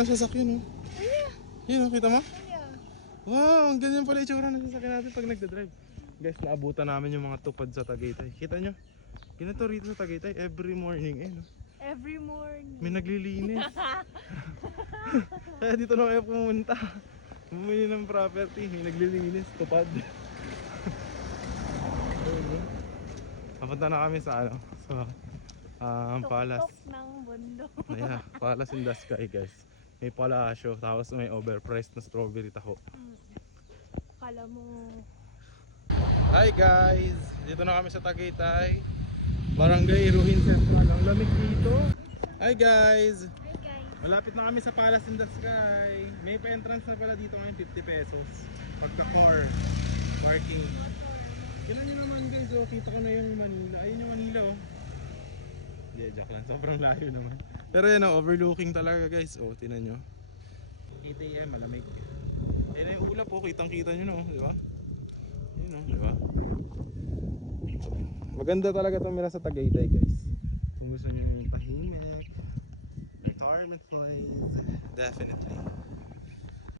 tayong sasakyan, oh. Yun, oh, kita mo? Wow, ang ganyan pala itsura ng sasakyan natin pag nagdadrive. Guys, naabutan namin yung mga tupad sa Tagaytay. Kita nyo? Ganito rito sa Tagaytay, every morning, eh, no? Every morning. May naglilinis. Kaya dito na kayo pumunta. Bumili ng property, may naglilinis, tupad. Papunta na kami sa ano, sa Palace. Tok ng bundok. Yeah, Palace in the Sky, guys. May palasyo, tapos may overpriced na strawberry taho. Kala mo. Hi guys! Dito na kami sa Tagaytay. Barangay Ruin Central. Ang lamig dito. Hi guys! Hi guys. Malapit na kami sa Palace in the Sky. May pa-entrance na pala dito ngayon, 50 pesos. Pagka-car parking. Kailan nyo naman guys, oh, kita ko na yung Manila. Ayun yung Manila, oh. Yeah, joke lang. Sobrang layo naman. Pero yan, oh, overlooking talaga guys. Oh, tinan nyo. 8 AM, malamig. Ayun na yung ulap, oh. Kitang-kita nyo, no? Di ba? Yun, oh, di ba? Maganda talaga tumira sa Tagaytay guys. Kung gusto nyo yung tahimik, retirement place, definitely.